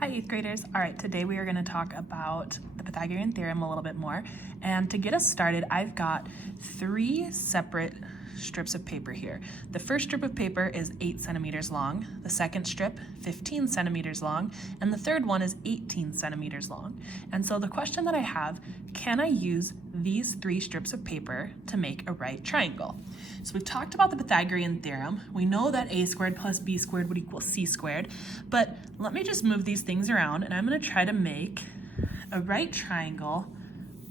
Hi, 8th graders. All right, today we are going to talk about the Pythagorean theorem a little bit more. And to get us started, I've got 3 separate strips of paper here. The first strip of paper is 8 centimeters long, the second strip 15 centimeters long, and the third one is 18 centimeters long. And so the question that I have, can I use these 3 strips of paper to make a right triangle? So we've talked about the Pythagorean theorem. We know that a squared plus b squared would equal c squared, but let me just move these things around and I'm going to try to make a right triangle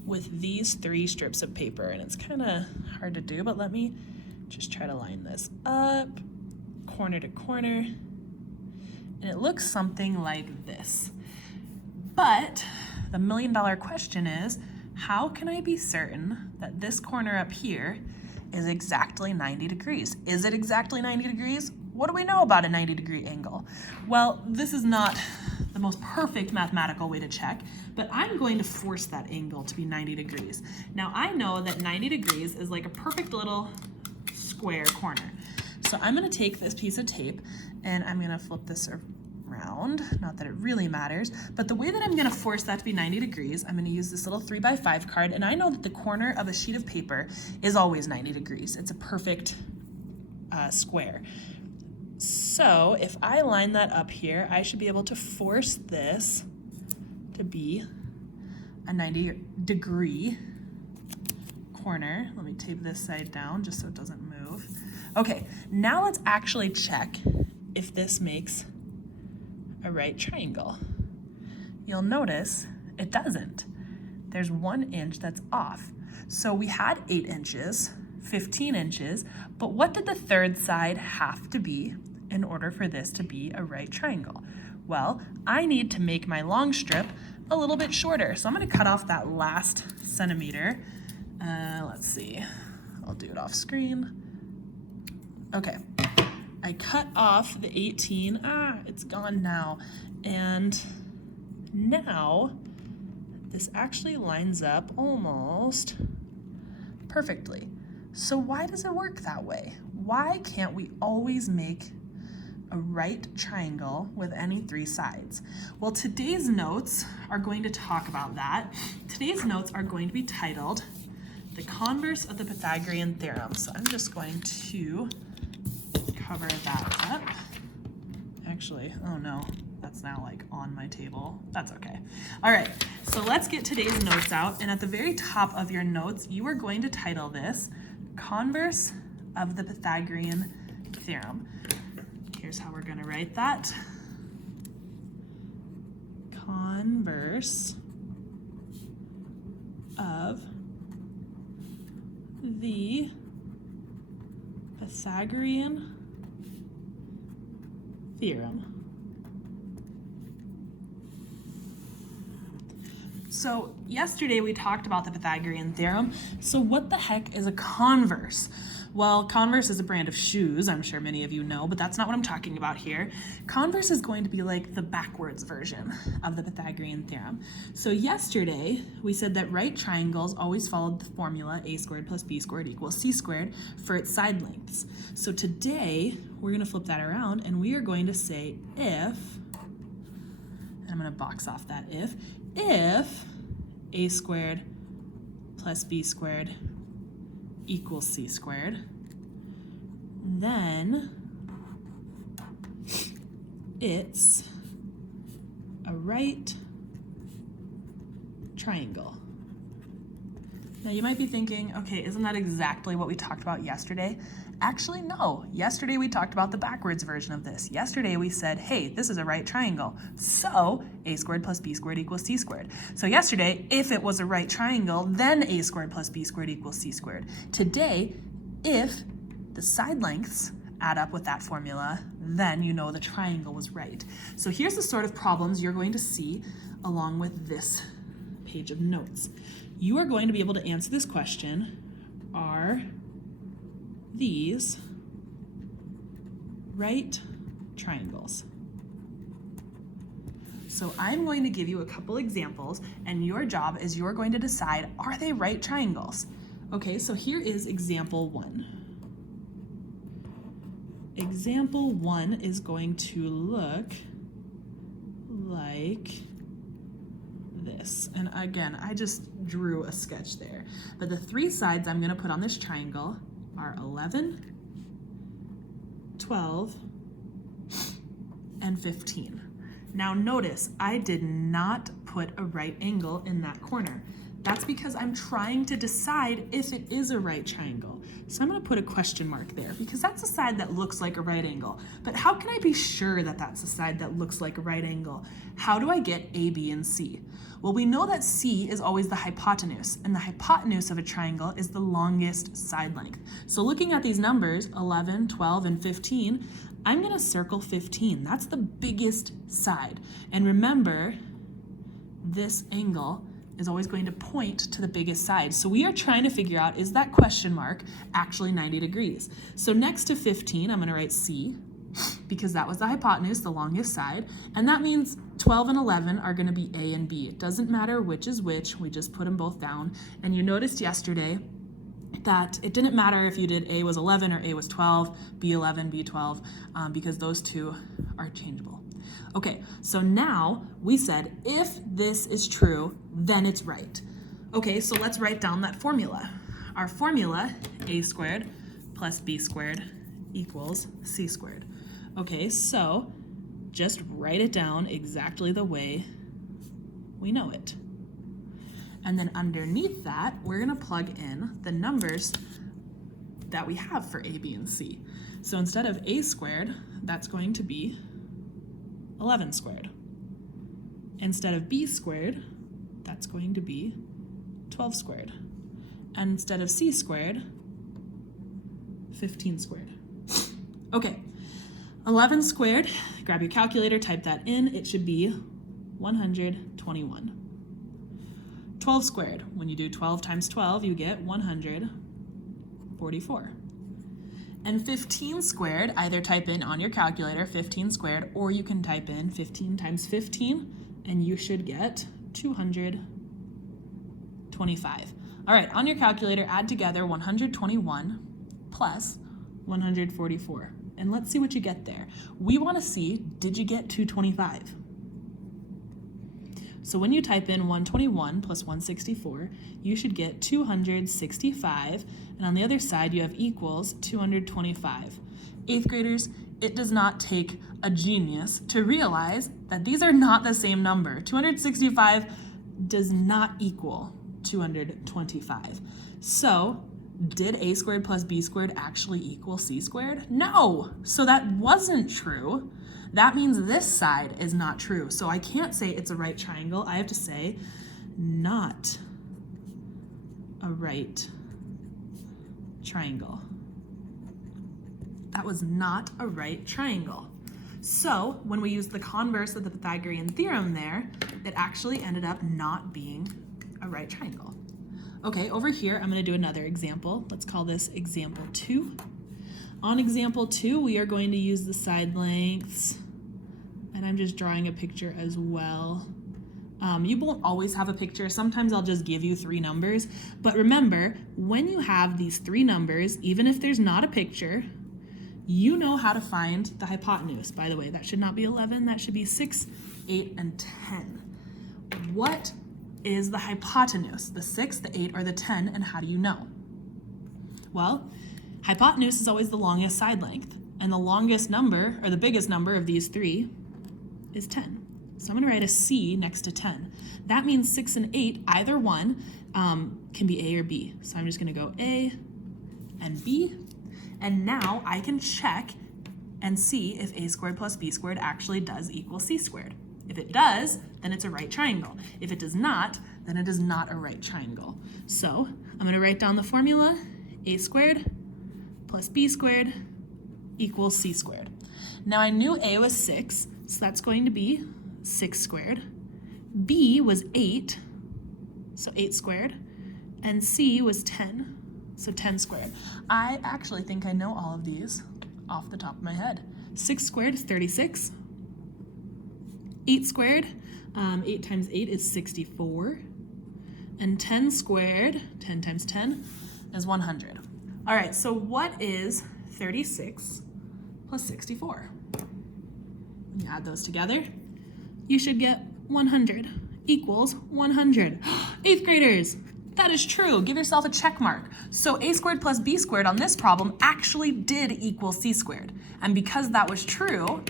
with these 3 strips of paper. And it's kind of hard to do, but let me just try to line this up, corner to corner, and it looks something like this. But the million-dollar question is, how can I be certain that this corner up here is exactly 90 degrees? Is it exactly 90 degrees? What do we know about a 90-degree angle? Well, this is not the most perfect mathematical way to check, but I'm going to force that angle to be 90 degrees. Now, I know that 90 degrees is like a perfect little square corner. So I'm going to take this piece of tape and I'm going to flip this around. Not that it really matters, but the way that I'm going to force that to be 90 degrees, I'm going to use this little 3x5 card, and I know that the corner of a sheet of paper is always 90 degrees. It's a perfect square. So if I line that up here, I should be able to force this to be a 90-degree corner. Let me tape this side down just so it doesn't move. Okay, now let's actually check if this makes a right triangle. You'll notice it doesn't. There's 1 inch that's off. So we had 8 inches, 15 inches, but what did the third side have to be in order for this to be a right triangle? Well, I need to make my long strip a little bit shorter. So I'm going to cut off that last centimeter. Let's see, I'll do it off screen. Okay, I cut off the 18, it's gone now. And now this actually lines up almost perfectly. So why does it work that way? Why can't we always make a right triangle with any 3 sides? Well, today's notes are going to talk about that. Today's notes are going to be titled The Converse of the Pythagorean Theorem. So I'm just going to cover that up. Actually, oh no, that's now like on my table. That's okay. All right, so let's get today's notes out. And at the very top of your notes, you are going to title this Converse of the Pythagorean Theorem. Here's how we're going to write that. Converse of the Pythagorean theorem. So yesterday we talked about the Pythagorean theorem. So what the heck is a converse? Well, Converse is a brand of shoes, I'm sure many of you know, but that's not what I'm talking about here. Converse is going to be like the backwards version of the Pythagorean theorem. So yesterday, we said that right triangles always followed the formula a squared plus b squared equals c squared for its side lengths. So today, we're going to flip that around and we are going to say if, and I'm going to box off that if a squared plus b squared equals c squared, then it's a right triangle. Now you might be thinking, okay, isn't that exactly what we talked about yesterday? Actually, no. Yesterday we talked about the backwards version of this. Yesterday we said, hey, this is a right triangle. So a squared plus b squared equals c squared. So yesterday, if it was a right triangle, then a squared plus b squared equals c squared. Today, if the side lengths add up with that formula, then you know the triangle was right. So here's the sort of problems you're going to see along with this page of notes. You are going to be able to answer this question, are these right triangles? So I'm going to give you a couple examples, and your job is you're going to decide, are they right triangles? Okay, so here is example 1. Example 1 is going to look like this. And again, I just drew a sketch there. But the three sides I'm going to put on this triangle are 11, 12, and 15. Now notice, I did not put a right angle in that corner. That's because I'm trying to decide if it is a right triangle. So I'm going to put a question mark there because that's a side that looks like a right angle. But how can I be sure that that's a side that looks like a right angle? How do I get A, B, and C? Well, we know that C is always the hypotenuse, and the hypotenuse of a triangle is the longest side length. So looking at these numbers, 11, 12, and 15, I'm going to circle 15. That's the biggest side. And remember, this angle is always going to point to the biggest side. So we are trying to figure out, is that question mark actually 90 degrees? So next to 15, I'm going to write C, because that was the hypotenuse, the longest side. And that means 12 and 11 are going to be A and B. It doesn't matter which is which. We just put them both down. And you noticed yesterday that it didn't matter if you did A was 11 or A was 12, B11, B12, because those two are changeable. Okay, so now we said if this is true, then it's right. Okay, so let's write down that formula. Our formula, A squared plus B squared equals C squared. Okay, so just write it down exactly the way we know it. And then underneath that, we're gonna plug in the numbers that we have for A, B, and C. So instead of A squared, that's going to be 11 squared. Instead of B squared, that's going to be 12 squared. And instead of C squared, 15 squared. Okay, 11 squared, grab your calculator, type that in, it should be 121. 12 squared, when you do 12 times 12, you get 144. And 15 squared, either type in on your calculator 15 squared, or you can type in 15 times 15, and you should get 225. All right, on your calculator, add together 121 plus 144. And let's see what you get there. We want to see, did you get 225? So when you type in 121 plus 164, you should get 265, and on the other side you have equals 225. Eighth graders, it does not take a genius to realize that these are not the same number. 265 does not equal 225. So did A squared plus B squared actually equal C squared? No, so that wasn't true. That means this side is not true. So I can't say it's a right triangle. I have to say not a right triangle. That was not a right triangle. So when we use the converse of the Pythagorean theorem there, it actually ended up not being a right triangle. Okay, over here, I'm going to do another example. Let's call this example 2. On example 2, we are going to use the side lengths, and I'm just drawing a picture as well. You won't always have a picture. Sometimes I'll just give you 3 numbers, but remember, when you have these 3 numbers, even if there's not a picture, you know how to find the hypotenuse. By the way, that should not be 11, that should be 6, 8, and 10. What is the hypotenuse? The 6, the 8, or the 10, and how do you know? Well, hypotenuse is always the longest side length, and the longest number, or the biggest number of these 3, is 10. So I'm going to write a C next to 10. That means 6 and 8, either one, can be A or B. So I'm just going to go A and B, and now I can check and see if A squared plus B squared actually does equal C squared. If it does, then it's a right triangle. If it does not, then it is not a right triangle. So I'm going to write down the formula, A squared plus B squared equals C squared. Now I knew A was 6, so that's going to be 6 squared. B was 8, so 8 squared. And C was 10, so 10 squared. I actually think I know all of these off the top of my head. 6 squared is 36. 8 squared, 8 times 8 is 64. And 10 squared, 10 times 10, is 100. All right, so what is 36 plus 64? When you add those together, you should get 100 equals 100. 8th graders, that is true. Give yourself a check mark. So a squared plus b squared on this problem actually did equal c squared. And because that was true,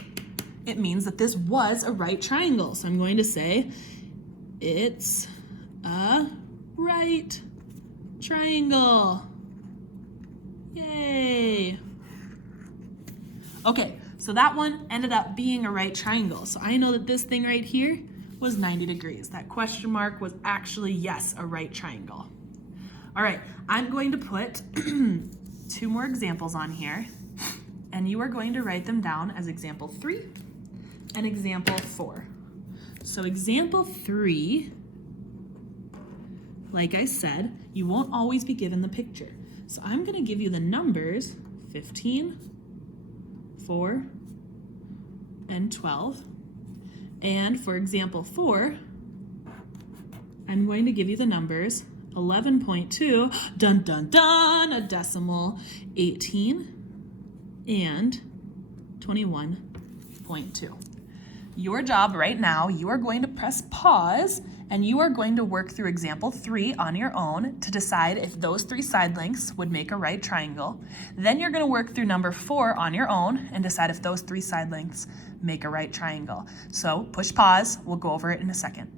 it means that this was a right triangle. So I'm going to say it's a right triangle. Yay. Okay, so that one ended up being a right triangle. So I know that this thing right here was 90 degrees. That question mark was actually, yes, a right triangle. All right, I'm going to put 2 more examples on here, and you are going to write them down as example 3 and example 4. So example 3, like I said, you won't always be given the picture. So I'm going to give you the numbers 15, 4, and 12. And for example 4, I'm going to give you the numbers 11.2, dun dun dun, a decimal, 18, and 21.2. Your job right now, you are going to press pause and you are going to work through example 3 on your own to decide if those 3 side lengths would make a right triangle. Then you're going to work through number 4 on your own and decide if those 3 side lengths make a right triangle. So push pause, we'll go over it in a second.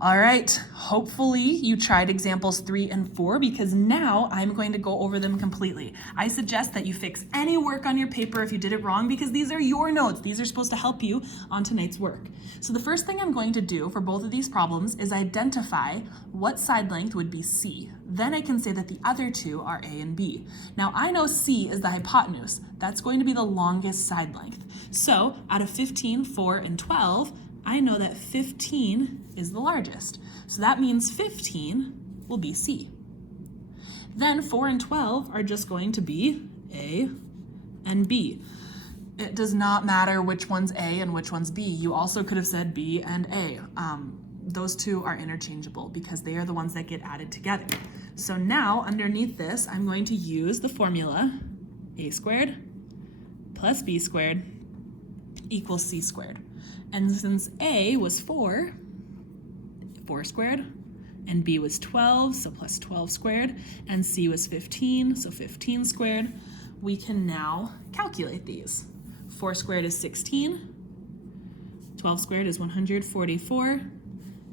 All right, hopefully you tried examples 3 and 4 because now I'm going to go over them completely. I suggest that you fix any work on your paper if you did it wrong because these are your notes. These are supposed to help you on tonight's work. So the first thing I'm going to do for both of these problems is identify what side length would be C. Then I can say that the other 2 are A and B. Now I know C is the hypotenuse. That's going to be the longest side length. So out of 15, 4, and 12, I know that 15 is the largest. So that means 15 will be C. Then 4 and 12 are just going to be A and B. It does not matter which one's A and which one's B. You also could have said B and A. Those 2 are interchangeable because they are the ones that get added together. So now underneath this, I'm going to use the formula A squared plus B squared equals C squared. And since A was 4 squared, and B was 12, so plus 12 squared, and C was 15, so 15 squared, we can now calculate these. 4 squared is 16, 12 squared is 144,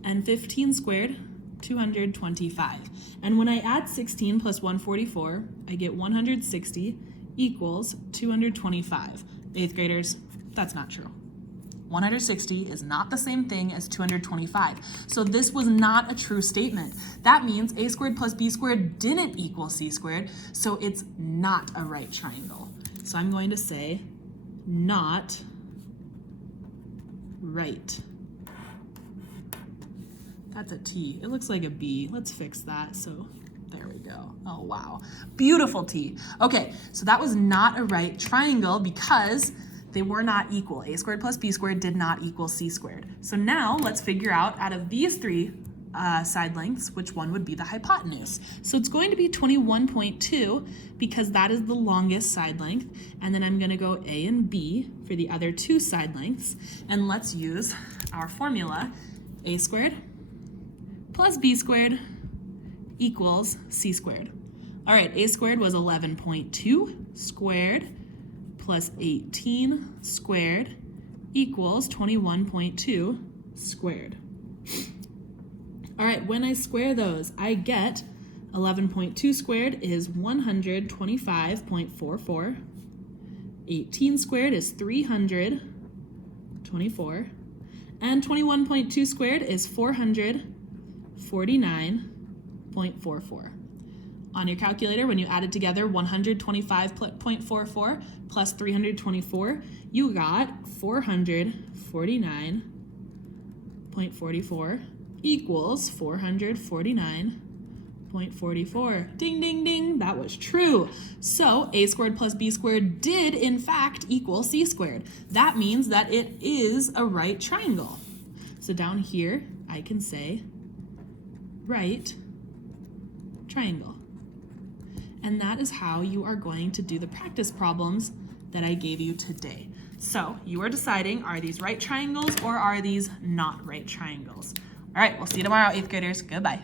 and 15 squared, 225. And when I add 16 plus 144, I get 160 equals 225. 8th graders, that's not true. 160 is not the same thing as 225. So this was not a true statement. That means A squared plus B squared didn't equal C squared, so it's not a right triangle. So I'm going to say not right. That's a T. It looks like a B. Let's fix that. So there we go. Oh, wow. Beautiful T. Okay, so that was not a right triangle because they were not equal. A squared plus B squared did not equal C squared. So now let's figure out of these 3 side lengths, which one would be the hypotenuse. So it's going to be 21.2 because that is the longest side length. And then I'm going to go A and B for the other 2 side lengths. And let's use our formula. A squared plus B squared equals C squared. All right, A squared was 11.2 squared plus 18 squared equals 21.2 squared. All right, when I square those, I get 11.2 squared is 125.44. 18 squared is 324. And 21.2 squared is 449.44. On your calculator, when you added together 125.44 plus 324, you got 449.44 equals 449.44. Ding, ding, ding, that was true. So A squared plus B squared did in fact equal C squared. That means that it is a right triangle. So down here, I can say right triangle. And that is how you are going to do the practice problems that I gave you today. So you are deciding, are these right triangles or are these not right triangles? All right, we'll see you tomorrow, 8th graders. Goodbye.